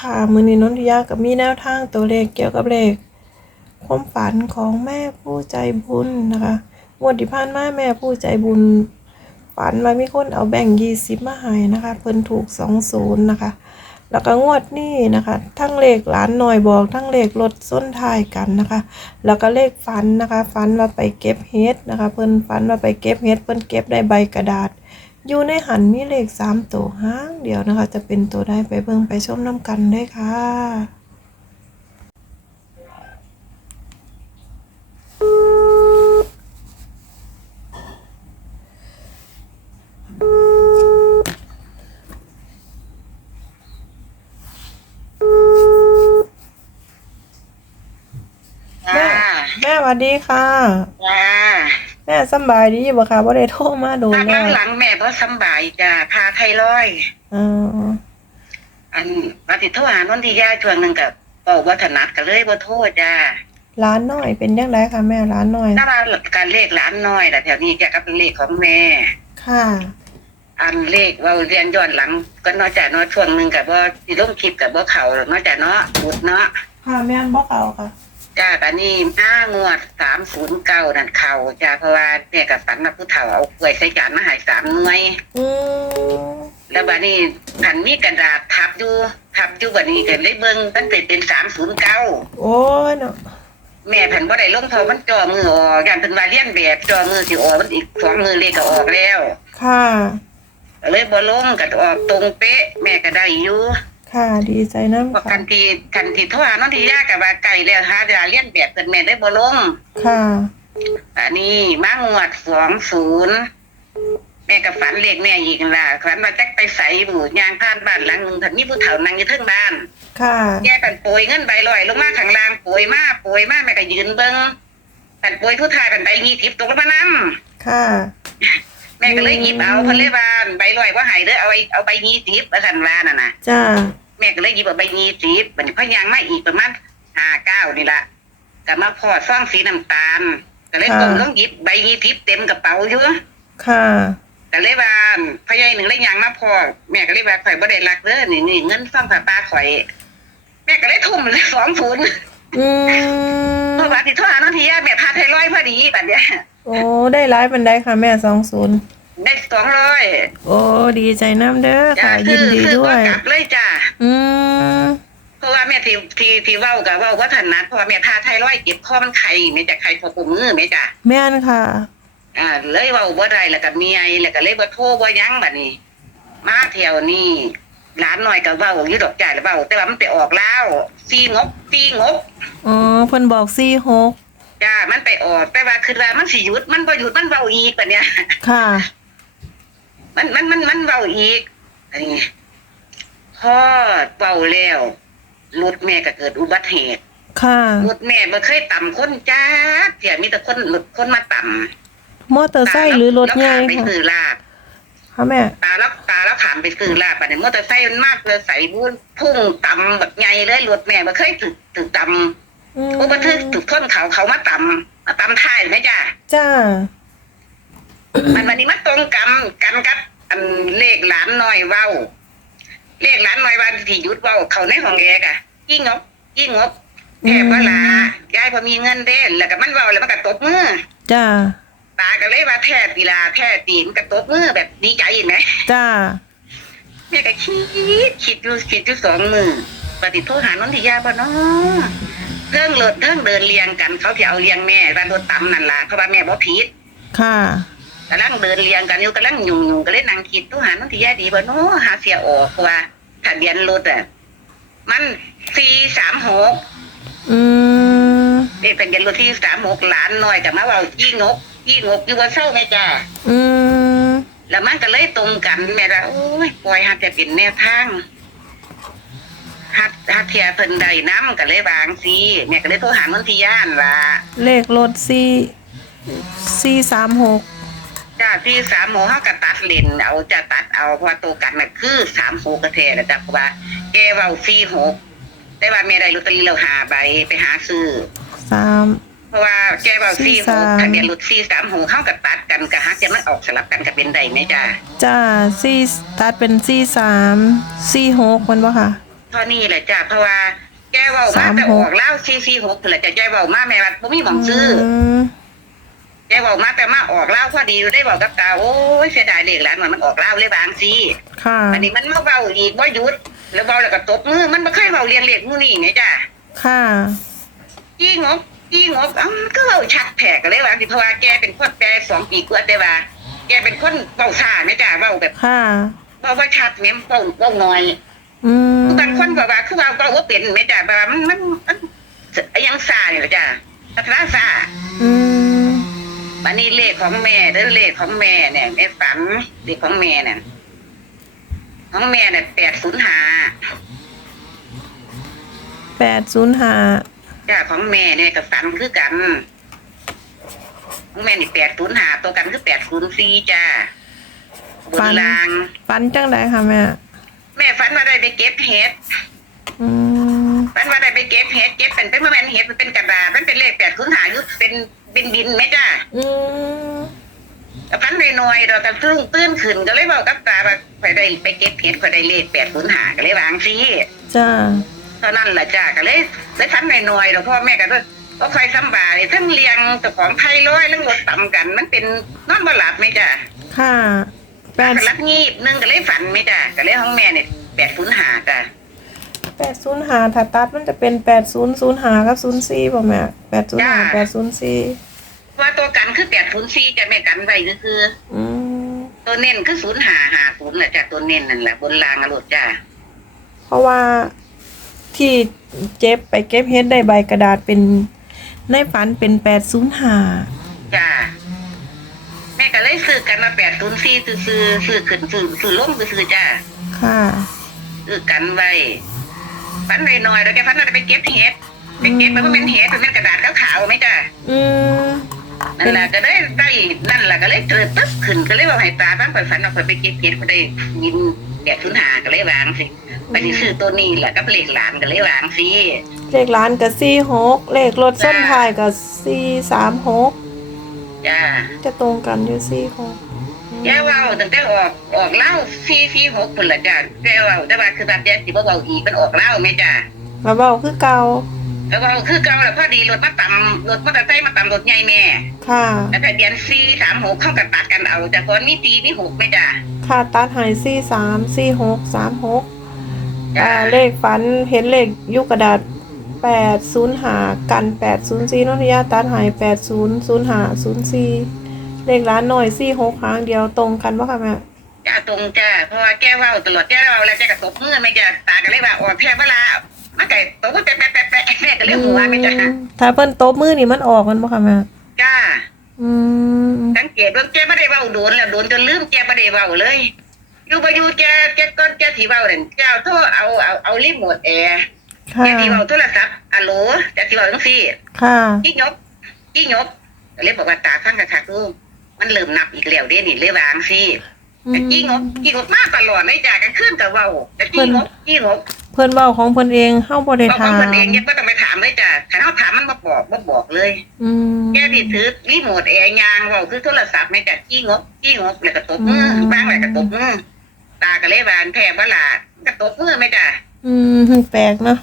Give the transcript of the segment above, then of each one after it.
ค่ะ มือนี้นนทิยากับมีแนวทางตัวเลขเกี่ยวกับเลขความฝันของแม่ผู้ใจบุญนะคะงวดที่ผ่านมาแม่ผู้ใจบุญ ฝันว่ามีคนเอาแบ่งยี่สิบมาให้นะคะ เพิ่นถูกสองศูนย์นะคะ แล้วก็งวดนี้นะคะ ทั้งเลขหลานหน่อยบอกทั้งเลขรถส้นท้ายกันนะคะ แล้วก็เลขฝันนะคะฝันว่าไปเก็บเฮ็ดนะคะ เพิ่นฝันว่าไปเก็บเฮ็ดเพิ่นเก็บได้ใบกระดาษ อยู่ในหันมีเลขสามตัวห้างเดียวนะคะ จะเป็นตัวได้ไปเบิ่งไปชมน้ำกันได้ค่ะจ้าแม่สวัสดีค่ะจ้า แม่สำบายดีบ่ค่ะบ่ได้โทรมาโดนภาคแล้วหลังๆแม่บ่สำบายจ้าพาไทรอยด์อ๋ออันปฏิโทรหานนทิยาช่วงหนึงกับบอกว่าถนัดก็เลยบ่โทษจ้าร้านน้อยเป็นยังไงคะแม่ร้านน้อย ถ้าว่าการเลขหลานน้อยแต่แถวนี้แกก็เป็นเลขของแม่ ค่ะอันเลขเว่าเรียนย้อนหลัง ก็นอกจากเนาะช่วงหนึงกับว่าสิลงคลิปกับบ่เข้านอกจากเนาะบุดเนาะค่ะแม่นบ่เอาค่ะ จ้าตอนนี้ห้างวด309นั่นเข้าจ้าเพราะว่าแม่ก็ฝันว่าผู้เฒ่าเอากล้วยใส่จานมาให้สามหน่วย อืมแล้วบัดนี้ผันมีกระดาษทับอยู่ทับอยู่บัดนี้ก็เลยเบิ่งมันเป็นเป็นสามศูนย์เก้าโอ้ยเนาะแม่ผันบ่ได้ลงเพอมันจ่อมือออกอย่างเป็นว่าเลียนแบบจ่อมือสิออกมันอีกสองมือเลขก็ออกแล้วค่ะ ก็เลยบ่ลงก็ออกตรงเป๊ะ แม่ก็ได้อยู่ ค่ะดีใจน้ำเพราะค่ะทันทีทันทีโทรหาน้องที่ยาก็ว่าไกลแล้วหาเวลาเลียนแบบเพิ่นแม่ได้บ่ลง ค่ะอันนี้มางวด20แม่ก็ฝันเลขแม่อีกนั่นล่ะฝันว่าจักไปใส่หมู่ยางผ่านบ้านหลังหนึงถ้ามีผู้เฒ่านั่งอยู่เทิงบ้านค่ะแย่ปันโปรยเงินใบลอยลงมาข้างล่างโปรยมาโปรยมาแม่ก็ยืนเบิ้งปันโปรยผู้ทายปันใบยี่สิบตกลงมานำค่ะ แม่ก็เลยหยิบเอาเพิ่นเลยว่าใบลอยว่าหายเด้อเอาไว้เอาใบยี่สิบว่าซั่นว่าน่ะนะจ้าแม่ก็เลยหยิบเอาใบยี่สิบบัดนี้พะยางมาอีกประมาณห้าเก้านี่ล่ะก็มาพอซ่องสีน้ำตาลก็เลยก้มลงหยิบใบยี่สิบเต็มกระเป๋าอยู่ค่ะก็เลยว่าพะยายหนึ่งเลยยางมาพอแม่ก็เลยว่าข่อยบ่ได้รักเด้อนี่นี่เงินซ่องผ้าป่าข่อย แม่ก็เลยทุ่มเลยสองศูนย์อืมเพราะว่าที่โทรหาน้องทียาแม่พาไทรอยด์ พอดีแบบเนี้ยโอ้ได้ร้ายบันไดค่ะแม่สองศูนย์ได้สองร้อยโอ้ดีใจน้ำเด้อจ้าค่ะคืยินอดีคือด้วว่ายกลับเลยจ้าอืมเพราะว่าแม่ที่ที่ที่เว้ากับเว้าว่าถนัดเพราะว่าแม่พาไทรอยด์เก็บข้อมันไข่แม่จะไข่พอปุ่มมือแม่จ้าแม่นค่ะอ่าเลยเว้าบ่ได้แล้วก็เมียแล้วก็เลยบ่โทรบ่หยังบัดนี้ มาแถวนี้หลานน้อยก็เว้าอยู่ดอกจ้าแล้วเว้าแต่ว่ามันไปออกแล้วซีงบซีงบอ๋อเพิ่นบอกสี่หก จ้ามันไปออก แต่ว่าคือว่ามันสิหยุดมันบ่หยุดมันเว้าอีกบัดเนี้ยค่ะ มันมันมันมันเบาอีกอันนี้พ่อเบาแล้วรถแม่ก็เกิดอุบัติเหตุค่ะรถแม่บ่เคยต่ำคนจ้าเสียมีแต่คนรถคนมาต่ำมอเตอร์ไซค์หรือรถใหญ่แล้วขามไปค่ะซื้อลาบค่ะแม่ ตาแล้วตาแล้วขามไปซื้อลาบอันนี้มอเตอร์ไซค์มันมากเลยใส่บุญพุ่งต่ำแบบใหญ่เลยรถแม่บ่เคยถึกถึกต่อืมำ อุบัติเหตุถึกคนเขาเขามาต่ำมาต่ำท้ายไหมจ้าจ้ามันวันนี้มาตรงกันกันกับ อันเลขหลานน้อยเว้า เลขหลานน้อยวันที่หยุดเว้าเขาในห้องแอกอะยี่งบยี่งบแอบว่าลายายพอมีเงินเด้แล้วก็มันเว้าแล้วมันก็ตบมือจ้าตาก็เลยว่าแท้ตีลาแท้ตีนก็ตบมือแบบดีใจเห็นไหมจ้าแม่ก็คิดคิดอยู่คิดอยู่สองมือปฏิโทรหานนทิยาบ่เนาะ เรื่องรถเรื่องเดินเรียงกัน เขาจะเอาเรียงแม่ว่ารถต่ำนั่นล่ะเพราะว่าแม่บ่ผิดค่ะกำลังเดินเรียงกันอยู่กำลังยุ่งๆก็เลยนั่งคิดตู้หานันทิยาดีบ่เนาะหาเสียออกเพราะว่าทะเบียนรถอะมันสี่สามหกอืมนี่เป็นทะเบียนรถที่สามหกหลานน้อยแต่มาเว่ายี่งกยี่งกอยู่ว่าเศร้าไหมจ้าอืมแล้วมันก็เลยตรงกันแม่ละโอ้ยปล่อยหัดจะเป็นแนวทาง หัดหัดเทียเพิ่นใดน้ำก็เลยวางสิแม่ก็เลยโทรหานันทิยานว่าเลขรถสี่สี่สามหกจ้าที่สามหกเขาก็ตัดเลนเอาจะตัดเอาเพราะว่าตัวกันน่ะคือสามหกกระเทนะจ้ะเพราะว่าแกเว่าสี่หกแต่ว่าแม่ได้ลอตเตอรี่เราหาใบไปหาซื้อ สาม เพราะว่าแกเว่าสี่หก43 ทะเบียนรถสี่สามหกเข้ากับตัดกันกับฮักจะมันออกสลับกันกับเป็นใดไหมจ้า จ้าสี่ตัดเป็นสี่สามสี่หกมันบ่ค่ะ เท่านี้แหละจ้ะเพราะว่าแกเว้ามาแต่ออกเล่าซีซีหกแหละจ้ะแกเว้ามาแม่วัดบ่มีหมองซื้ออมแกเว้ามาแต่มาออกเล่าพอดีได้บอกกับตาโอ้ยเสียดายเลขหลานมันมันออกเล่าเลยบางซีค่ะอันนี้มันมาเว้าอีกบ่หยุด แล้วเว้าแล้วก็ตบมือมันบ่เคยเว้าเรียงเลขมื้อนี้ไงจ้ะค่ะจี้งบจี้งบอ้าก็เว้าชัดแผกเลยว่าสิเพราะว่าแกเป็นคนแปลสองปีกว่าแต่ว่าแกเป็นคนเว้าซ่าแม่จ้ะเว้าแบบค่ะเว้าว่าชัดแม่นเว้าเว้าน้อย อืมบางคนบอกว่าคือว่าเว้าบ่เป็นแม่จ้ะแบบว่ามันมันมันยังซ่าอยู่จ้ะพัฒนาซ่าอืมอันนี้เลขของแม่เด้อเลขของแม่เนี่ยแม่ฝันเลขของแม่เนี่ยของแม่เนี่ยแปดศูนย์หาแปดศูนย์ห้าจ้าของแม่เนี่ยกับฝันคือกันของแม่นี่แปดศูนย์หาตัวกันคือแปดศูนย์สี่จ้าบนราง ฟันจังไดค่ะแม่ แม่ฝันว่าได้ไปเก็บเห็ดอืมฝันว่าได้ไปเก็บเห็ดเก็บเป็นเป็นเมื่อแม่นเห็ดมันเป็นกระดาษมันเป็นเลขแปดศูนย์หายุเป็นบินบินไหมจ้าอืมแต่ฝันหน่อยๆเรากันตื้นตื้นขึ้นก็เลยบอกกับตาว่าไปได้ไปเก็บเห็ดก็ได้เลขแปดศูนย์หาก็เลยวางซีจ้าเท่านั้นแหละจ้าก็เลยเลยทำหน่อยๆแล้วพ่อแม่ก็เลยก็คอยสำบายทั้งเลี้ยงเจ้าของไทยร้อยเรื่องรถต่ำกัน มันเป็นนอนบหลับไหมจ้าค่ะ แปด ก็รับงีบหนึงก็เลยฝันไหมจ้าก็เลยห้องแม่เนี่ยแปดศูนย์หาจ้าแปดศูนย์ห้าถ้าตัดมันจะเป็นแปดศูนย์ศูนย์ห้ากับศูนย์สี่ป่ะแม่แปดศูนย์ห้าแปดศูนย์สี่ว่าตัวกันคือแปดศูนย์สี่จะแม่กันไว้ก็คือ อืมตัวเน้นคือศูนย์หาหาศูนย์แหละจ้าตัวเน้นนั่นแหละบนรางอะโลดจ้าเพราะว่าที่เจ็บไปเก็บเฮ็ดได้ใบกระดาษเป็นในฝันเป็นแปดศูนย์ห้าจ้าแม่ก็ เลยซื้อกันมาแปดศูนย์สี่ซื้อซื้อซื้อขึ้นซื้อซื้อลงซื้อจ้าค่ะซื้อกันไว้ฝันหน่อยๆแล้วแกฝันว่าจะไปเก็บเห็ดไปเก็บมันก็เป็นเห็ดเป็นกระดาษขาวๆไหมจ้าอืมนั่นแหละก็ได้ได้นั่นแหละก็เลยเกิดตึ๊บขึ้นก็เลยว่าให้ตาบ้างไปฝันเอาไปไปเก็บเห็ดก็ได้ยินแดดทุนหาก็เลยวางสิไปที่ซื้อตัวนี้แหละก็เปลีกหลานก็เลยวางสิเลขร้านกับสี่หกเลขรถส้นท้ายกับสี่สามหก จ้าจะตรงกันอยู่สี่หกแกว่าตั้งแต่ออกออกเหล้าซีซีหกคนละจ้าแกว่าแต่ว่าคือแบบแกสิบ่เบาอีกมันออกเหล้าไหมจ้ามาเบาคือเก่าแล้วว่าคือเก่าแล้วพอดีรถมาต่ำรถมอเตอร์ไซค์มาต่ำรถใหญ่แม่ ค่ะแล้วทะเบียนซีสามหกเข้ากันตัดกันเอาแต่คนมีตีมีหกไหมจ้าค่ะตัดหายสี่สามสี่หกสามหกจ้าอ่าเลขฝันเห็นเลขยุกกระดาษ แปดศูนย์หากันแปดศูนย์สี่นนทยาตัดหายแปดศูนย์ศูนย์หาศูนย์สี่เลขร้านหน่อยสี่หกครั้งเดียวตรงกันปะคะแม่จ้าตรงจ้าเพราะว่าแกเว่าตลอดแกเว่าแล้วแกก็ตบมือไม่จ้าตาก็เลยว่าออกแค่เวลามาไก่ตบมือแปะแปะแปะแปะแม่ก็เลยหัวไม่จ้าอืมถ้าเพิ่นตบมือนี่มันออกมันปะคะแม่จ้าอืมสังเกตว่าแกไม่ได้เว้าโดนแล้วโดนจนลืมแกไม่ได้เว้าเลยอยู่ไปอยู่แกแกก้นแกสีเว้าเนี่ยเจ้าโทรเอาเอาเอารีโมทแอร์ ค่ะแกสีเว้าโทรศัพท์อะโหลแกสีเว้าจังซี่ค่ะยี่ยกยี่ยกก็เลยบอกว่าตาข้างกระคักลูกมันเริ่มนับอีกแล้วเด้นี่เลยวางสิอืมจี้งบจี้งบมากตลอดเลยจ้ากันขึ้นกับเว้าแต่จี้งบจี้งบเพิ่นเว้าของเพิ่นเองเฮาบ่ได้บอกถาว่ามคนเองเนี่ยก็ต้องไปถามเลยจ้ะถ้าเขาถามมันมาบอกมาบอกเลย อืม แกที่ถือรีโมทแอร์ยางเว่าคือโทรศัพท์ไม่จ้ะจี้งบจี้งบแล้วก็ตบมืออืมบ้างแล้วก็ตบมือตากระเลบานแพ้บลาดก็ตบมือไหม่จ้ะอืมแปลกเนาะ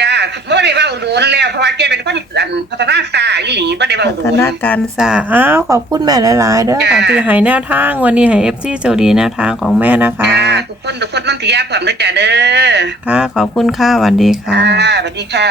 จ้าไม่ได้เว่าโดนแล้วเพราะว่าแกเป็นคนอันพัฒนาซาอีหลีไม่ได้เว่าพัโดฒน นาการสาอ้าวขอบคุณแม่หลาย ๆ เด้อค่ะจ้า ที่ให้แนวทางวันนี้ให้ FC โจดีแนวทางของแม่นะคะ จ้าทุกคนทุกคนมันทิยาความด้วยจ้ะเด้อค่ะขอบคุณค่ะสวัสดีค่ะ ค่ะสวัสดีค่ะ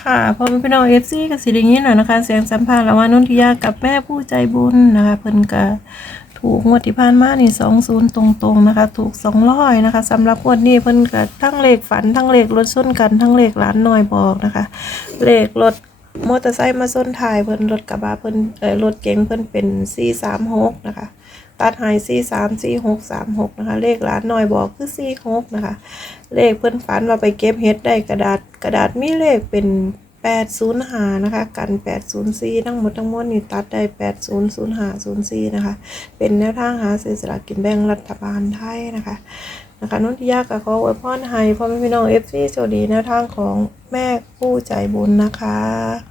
ค่ะพอเป็นพี่น้อง FC กับสิริงี้หน่อยนะคะ เสียงสัมภาษณ์ระหว่างนนทิยากับแม่ผู้ใจบุญนะคะ เพิ่นก็ ถูกงวดที่ผ่านมานี่สองศูนย์ตรงๆนะคะ ถูกสองร้อยนะคะสำหรับงวดนี้เพิ่นก็ทั้งเลขฝันทั้งเลขรถส้นกันทั้งเลขหลานหน้อยบอกนะคะ เลขรถมอเตอร์ไซค์มาส้นท้ายเพิ่นรถกระบะเพิ่นเออรถเก๋งเพิ่นเป็น436นะคะตัดหาย43 46 36นะคะ เลขหลานหน้อยบอกคือ46นะคะ เลขเพิ่นฝันว่าไปเก็บเฮ็ดได้กระดาษกระดาษมีเลขเป็น 805นะคะ กัน 804ทั้งหมดทั้งมวลนี่ตัดได้ 800504นะคะ เป็นแนวทางหาซื้อสลากกินแบ่งรัฐบาลไทยนะคะนะคะนุ่นที่ยากกับขออวยพรให้พ่อแม่พี่น้องเอฟซีโชคดีแนวทางของแม่ผู้ใจบุญนะคะ